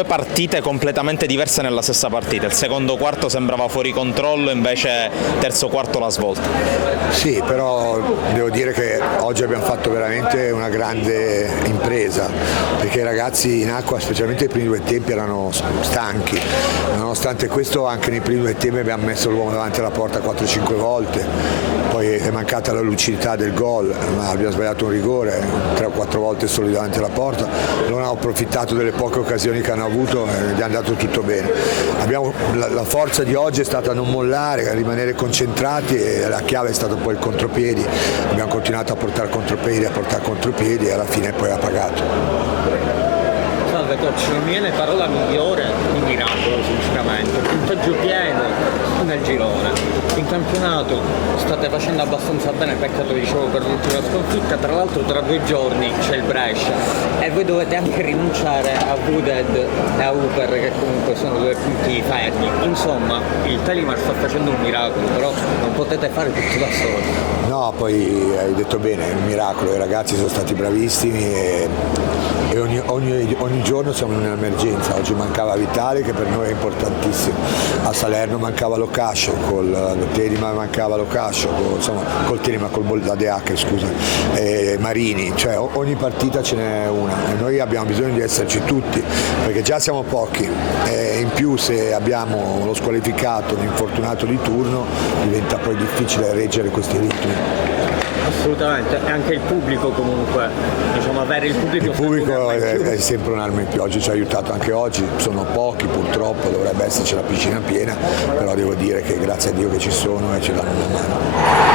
due partite completamente diverse nella stessa partita. Il secondo quarto sembrava fuori controllo, invece terzo quarto la svolta. Sì, però devo dire che oggi abbiamo fatto veramente una grande impresa, perché i ragazzi in acqua, specialmente nei primi due tempi, erano stanchi. Nonostante questo, anche nei primi due tempi abbiamo messo l'uomo davanti alla porta 4-5 volte, poi è mancata la lucidità del gol, ma abbiamo sbagliato un rigore 3 o 4 volte solo davanti alla porta, non hanno approfittato delle poche occasioni che hanno avuto e gli è andato tutto bene. La forza di oggi è stata non mollare, rimanere concentrati, e la chiave è stato poi il contropiedi. Abbiamo continuato a portare contropiedi e alla fine poi ha pagato. Salve coach, non mi viene parola migliore di miracolo sinceramente, punteggio pieno nel girone. In campionato state facendo abbastanza bene, peccato dicevo per l'ultima sconfitta, tra l'altro tra 2 giorni c'è il Brescia e voi dovete anche rinunciare a Wydad e a Uper, che comunque sono 2 punti fermi. Insomma, il Telimar sta facendo un miracolo, però non potete fare tutto da soli. No, poi hai detto bene, è un miracolo, i ragazzi sono stati bravissimi e ogni giorno siamo in un'emergenza. Oggi mancava Vitale, che per noi è importantissimo, a Salerno mancava Locascio, col Telimar mancava Locascio, col Telimar, col Boldadeacre, scusa, Marini, cioè ogni partita ce n'è una e noi abbiamo bisogno di esserci tutti, perché già siamo pochi e in più se abbiamo lo squalificato, l'infortunato di turno, diventa poi difficile reggere questi ritmi. Assolutamente, e anche il pubblico comunque, diciamo avere il pubblico è sempre un'arma in più, oggi ci ha aiutato anche oggi, sono pochi purtroppo, dovrebbe esserci la piscina piena, però devo dire che grazie a Dio che ci sono e ci danno una mano.